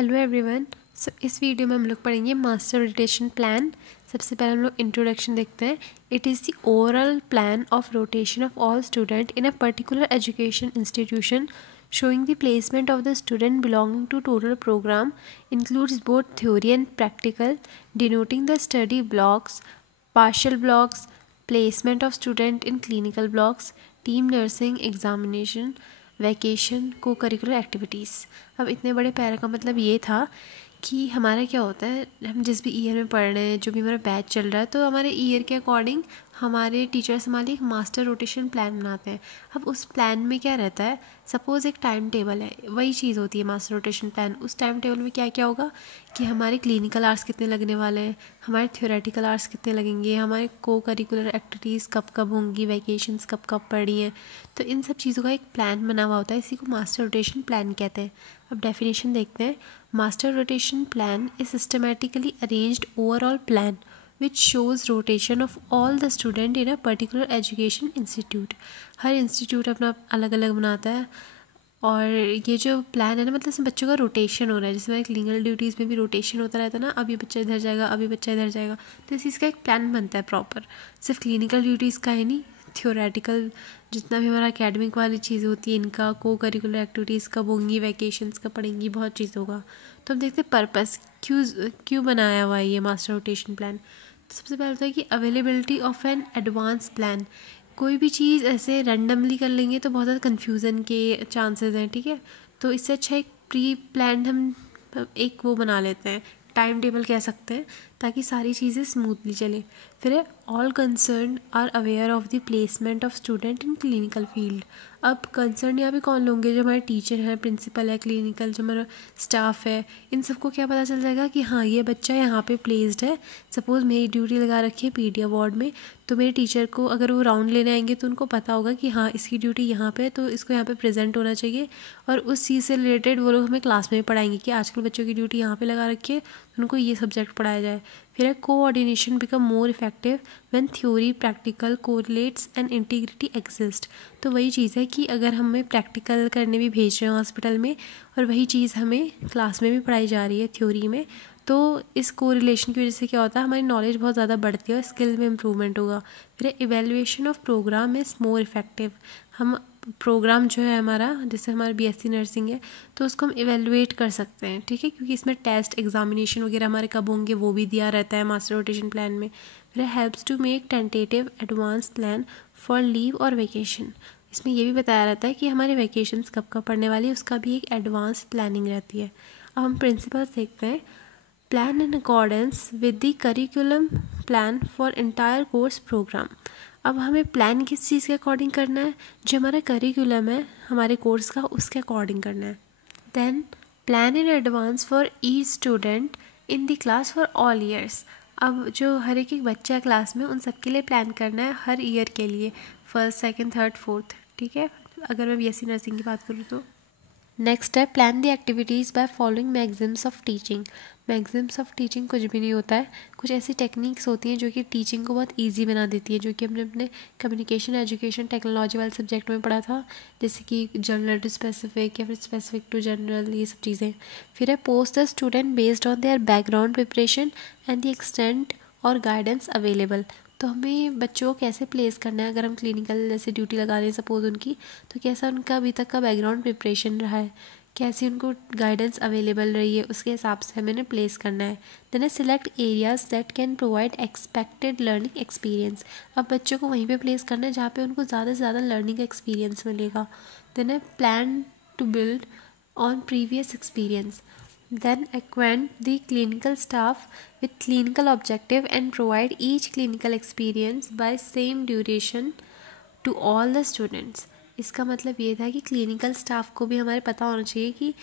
Hello everyone. इस video में हम लोग पढ़ेंगे मास्टर रोटेशन प्लान। सबसे पहले हम लोग इंट्रोडक्शन देखते हैं। It is the overall plan of rotation of all student in a particular education institution showing the placement of the student belonging to total program, includes both theory and practical, denoting the study blocks, partial blocks, placement of student in clinical blocks, team nursing, examination, vacation, को curricular activities. अब इतने बड़े para का मतलब ये था कि हमारा क्या होता है, हम जिस भी ईयर में पढ़ रहे हैं, जो भी हमारा बैच चल रहा है, तो हमारे ईयर के अकॉर्डिंग हमारे टीचर्स हमारे एक मास्टर रोटेशन प्लान बनाते हैं। अब उस प्लान में क्या रहता है, सपोज़ एक टाइम टेबल है, वही चीज़ होती है मास्टर रोटेशन प्लान। उस टाइम टेबल में क्या क्या होगा कि हमारे क्लिनिकल आवर्स कितने लगने वाले हैं, हमारे थ्योरेटिकल आवर्स कितने लगेंगे, हमारे को करिकुलर एक्टिविटीज़ कब कब होंगी, वैकेशंस कब कब पढ़ी हैं। तो इन सब चीज़ों का एक प्लान बना हुआ होता है, इसी को मास्टर रोटेशन प्लान कहते हैं। अब डेफिनेशन देखते हैं। Master rotation plan is systematically arranged overall plan which shows rotation of all the student in a particular education institute। Her institute अपना अलग अलग बनाता है, और ये जो प्लान है ना, मतलब इसमें बच्चों का रोटेशन हो रहा है। जैसे हमारे क्लिनिकल ड्यूटीज़ में भी रोटेशन होता रहता है ना, अब ये बच्चा इधर जाएगा, अब ये बच्चा इधर जाएगा, तो इस चीज़ का एक प्लान बनता है प्रॉपर। सिर्फ क्लिनिकल ड्यूटीज़ का है नहीं, थ्योरेटिकल जितना भी हमारा एकेडमिक वाली चीज़ होती है, इनका को करिकुलर एक्टिविटीज़ कब होंगी, वैकेशंस कब पढ़ेंगी, बहुत चीज़ होगा। तो हम देखते हैं पर्पस क्यों बनाया हुआ है ये मास्टर रोटेशन प्लान। तो सबसे पहले होता है कि availability of an advance plan. कोई भी चीज़ ऐसे रैंडमली कर लेंगे तो बहुत ज़्यादा कन्फ्यूज़न के चांसेस हैं, ठीक है। तो इससे अच्छा एक प्री प्लान हम एक वो बना लेते हैं, टाइम टेबल कह सकते हैं, ताकि सारी चीज़ें स्मूथली चलें। फिर है all concern are aware of the placement of student in clinical field. अब कंसर्न यहाँ पे कौन होंगे, जो हमारे टीचर हैं, प्रिंसिपल है, क्लिनिकल जो हमारा स्टाफ है, इन सबको क्या पता चल जाएगा कि हाँ ये बच्चा यहाँ पे प्लेस्ड है। सपोज़ मेरी ड्यूटी लगा रखी है पीडिया वार्ड में, तो मेरे टीचर को अगर वो राउंड लेने आएंगे तो उनको पता होगा कि हाँ इसकी ड्यूटी यहाँ पे है, तो इसको यहाँ पे प्रेजेंट होना चाहिए। और उस चीज़ से रिलेटेड वो लोग हमें क्लास में पढ़ाएंगे कि आजकल बच्चों की ड्यूटी यहाँ पे लगा रखी है, उनको ये सब्जेक्ट पढ़ाया जाए। फिर है coordination become more effective when theory practical correlates and integrity exist. तो वही चीज़ है कि अगर हमें प्रैक्टिकल करने भी भेज रहे हैं हॉस्पिटल में, और वही चीज़ हमें क्लास में भी पढ़ाई जा रही है थ्योरी में, तो इस कोरिलेशन की वजह से क्या होता है, हमारी नॉलेज बहुत ज़्यादा बढ़ती है और स्किल में इम्प्रूवमेंट होगा। फिर evaluation of programme is more effective. हम प्रोग्राम जो है हमारा, जैसे हमारा बीएससी नर्सिंग है, तो उसको हम इवेलुएट कर सकते हैं, ठीक है, क्योंकि इसमें टेस्ट एग्जामिनेशन वगैरह हमारे कब होंगे वो भी दिया रहता है मास्टर रोटेशन प्लान में। फिर helps to make tentative advance plan for leave और वेकेशन। इसमें ये भी बताया रहता है कि हमारे वैकेशंस कब कब पढ़ने वाली है, उसका भी एक एडवांस प्लानिंग रहती है। अब हम प्रिंसिपल्स देखते हैं। Plan in accordance with the curriculum plan for entire course programme. अब हमें प्लान किस चीज़ के अकॉर्डिंग करना है, जो हमारा करिकुलम है हमारे कोर्स का, उसके अकॉर्डिंग करना है। Then plan in advance for each student in the class for all years. अब जो हर एक बच्चा है क्लास में, उन सबके लिए प्लान करना है हर ईयर के लिए, फर्स्ट सेकंड थर्ड फोर्थ, ठीक है, अगर मैं बीएससी नर्सिंग की बात करूँ तो। नेक्स्ट है plan the activities by following maxims of teaching. Maxims of teaching कुछ भी नहीं होता है, कुछ ऐसी टेक्निक्स होती हैं जो कि टीचिंग को बहुत इजी बना देती है, जो कि हमने अपने कम्युनिकेशन एजुकेशन टेक्नोलॉजी वाले सब्जेक्ट में पढ़ा था, जैसे कि जनरल टू स्पेसिफिक या फिर स्पेसिफिक टू जनरल, ये सब चीज़ें। फिर है post the student based on their background preparation and the extent और गाइडेंस अवेलेबल। तो हमें बच्चों को कैसे प्लेस करना है, अगर हम क्लिनिकल जैसे ड्यूटी लगा रहे हैं सपोज़ उनकी, तो कैसा उनका अभी तक का बैकग्राउंड प्रिपरेशन रहा है, कैसी उनको गाइडेंस अवेलेबल रही है, उसके हिसाब से हमें प्लेस करना है। Then select areas that can provide expected learning experience. अब बच्चों को वहीं पे प्लेस करना है जहाँ पे उनको ज़्यादा से ज़्यादा लर्निंग एक्सपीरियंस मिलेगा। Then plan to build on previous experience. Then acquaint the clinical staff with clinical objective and provide each clinical experience by same duration to all the students। इसका मतलब ये था कि क्लिनिकल स्टाफ को भी हमारे पता होना चाहिए कि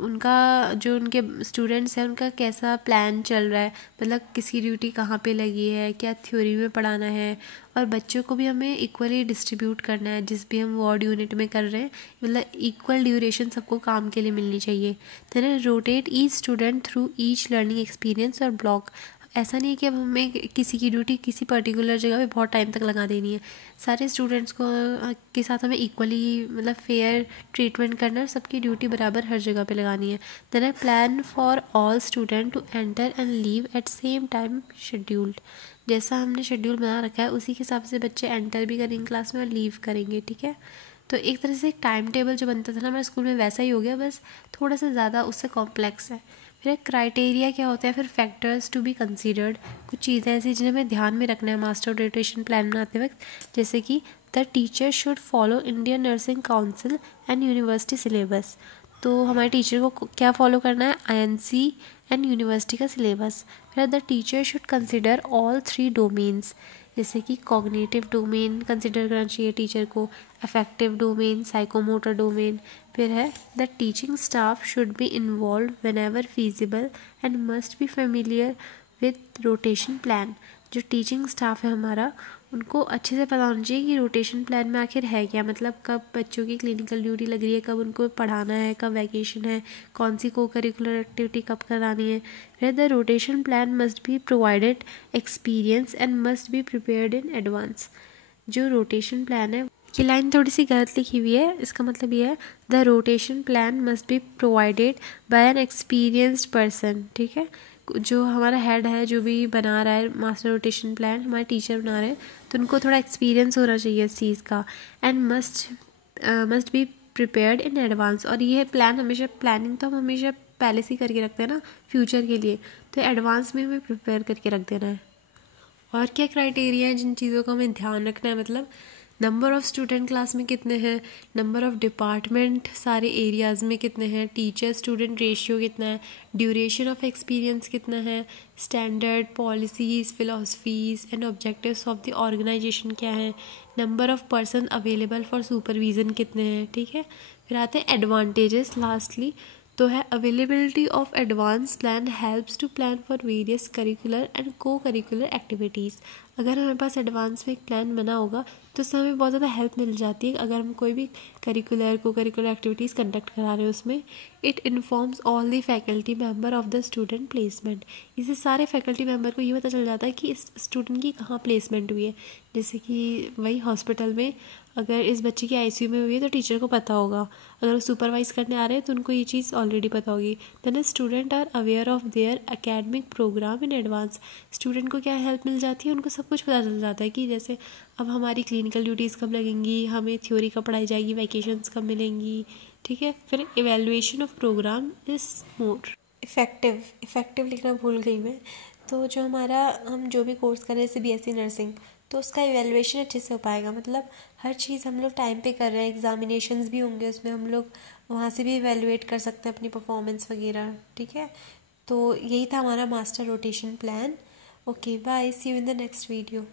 उनका जो उनके स्टूडेंट्स हैं उनका कैसा प्लान चल रहा है, मतलब किसकी ड्यूटी कहाँ पे लगी है, क्या थ्योरी में पढ़ाना है, और बच्चों को भी हमें इक्वली डिस्ट्रीब्यूट करना है, जिस भी हम वार्ड यूनिट में कर रहे हैं, मतलब इक्वल ड्यूरेशन सबको काम के लिए मिलनी चाहिए। Then rotate each student through each learning experience और ब्लॉक। ऐसा नहीं है कि अब हमें किसी की ड्यूटी किसी पर्टिकुलर जगह पे बहुत टाइम तक लगा देनी है। सारे स्टूडेंट्स को के साथ हमें इक्वली मतलब फेयर ट्रीटमेंट करना है, सबकी ड्यूटी बराबर हर जगह पे लगानी है। Then I plan for all student to enter and leave at same time scheduled. जैसा हमने शेड्यूल बना रखा है उसी के हिसाब से बच्चे एंटर भी करेंगे क्लास में और लीव करेंगे, ठीक है। तो एक तरह से एक टाइम टेबल जो बनता था ना हमारे स्कूल में वैसा ही हो गया, बस थोड़ा सा ज़्यादा उससे कॉम्प्लेक्स है। फिर एक क्राइटेरिया क्या होता है, फिर फैक्टर्स टू बी कंसीडर्ड, कुछ चीज़ें ऐसी जिन्हें हमें ध्यान में रखना है मास्टर रोटेशन प्लान बनाते वक्त, जैसे कि the teacher should follow Indian nursing council and university syllabus. तो हमारे टीचर को क्या फॉलो करना है, INC एंड यूनिवर्सिटी का सिलेबस। फिर the teacher should consider all 3 domains, जैसे कि कॉग्निटिव डोमेन कंसिडर करना चाहिए टीचर को, अफेक्टिव डोमेन, साइकोमोटर डोमेन। फिर है the teaching staff should be involve when ever feasible and must be familiar with rotation plan. जो teaching staff है हमारा उनको अच्छे से पता होना चाहिए कि रोटेशन प्लान में आखिर है क्या, मतलब कब बच्चों की क्लिनिकल ड्यूटी लग रही है, कब उनको पढ़ाना है, कब वैकेशन है, कौन सी को करिकुलर एक्टिविटी कब करानी है। फिर the rotation plan must be provided experience and must be prepared in advance. जो रोटेशन प्लान है, ये लाइन थोड़ी सी गलत लिखी हुई है, इसका मतलब ये है the rotation plan must be provided by N experienced person, ठीक है। जो हमारा हेड है जो भी बना रहा है मास्टर रोटेशन प्लान, हमारे टीचर बना रहे हैं, तो उनको थोड़ा एक्सपीरियंस होना चाहिए इस चीज़ का। And must be prepared in advance. और ये प्लान हमेशा, प्लानिंग तो हम हमेशा पहले से ही करके रखते हैं ना फ्यूचर के लिए, तो एडवांस में हमें प्रिपेयर करके रख देना है। और क्या क्राइटेरिया है जिन चीज़ों का हमें ध्यान रखना है, मतलब नंबर ऑफ़ स्टूडेंट क्लास में कितने हैं, नंबर ऑफ़ डिपार्टमेंट सारे एरियाज़ में कितने हैं, टीचर स्टूडेंट रेशियो कितना है, ड्यूरेशन ऑफ एक्सपीरियंस कितना है, standard policies philosophies and objectives of the organisation क्या है, number of person available for supervision कितने हैं, ठीक है। फिर आते हैं एडवांटेजेस लास्टली, तो है availability of advance plan helps to plan for various curricular and co curricular activities. अगर हमारे पास एडवांस में एक प्लान बना होगा तो उससे हमें बहुत ज़्यादा हेल्प मिल जाती है अगर हम कोई भी को करिकुलर एक्टिविटीज़ कंडक्ट करा रहे हैं उसमें। It informs all the faculty member of the student placement. इससे सारे फैकल्टी मेम्बर को ये पता चल जाता है कि इस स्टूडेंट की कहाँ प्लेसमेंट हुई है। जैसे कि वही हॉस्पिटल में अगर इस बच्चे की ICU में हुई है तो टीचर को पता होगा, अगर वो सुपरवाइज करने आ रहे हैं तो उनको ये चीज़ ऑलरेडी पता होगी। Then student are aware of their academic programme in advance. Student को क्या हेल्प मिल जाती है, उनको सब कुछ पता चल जाता है कि जैसे अब हमारी क्लिनिकल ड्यूटीज़ कब लगेंगी, हमें थ्योरी कब पढ़ाई जाएगी, वैकेशंस कब मिलेंगी, ठीक है। फिर evaluation of programme is more effective लिखना भूल गई मैं। तो जो हमारा हम जो भी कोर्स कर रहे हैं जैसे BSc नर्सिंग, तो उसका इवेल्युएशन अच्छे से हो पाएगा, मतलब हर चीज़ हम लोग टाइम पे कर रहे हैं, एग्जामिनेशंस भी होंगे उसमें, हम लोग वहाँ से भी इवेल्युएट कर सकते हैं अपनी परफॉर्मेंस वगैरह, ठीक है। तो यही था हमारा master rotation plan. Okay bye, see you in the next video.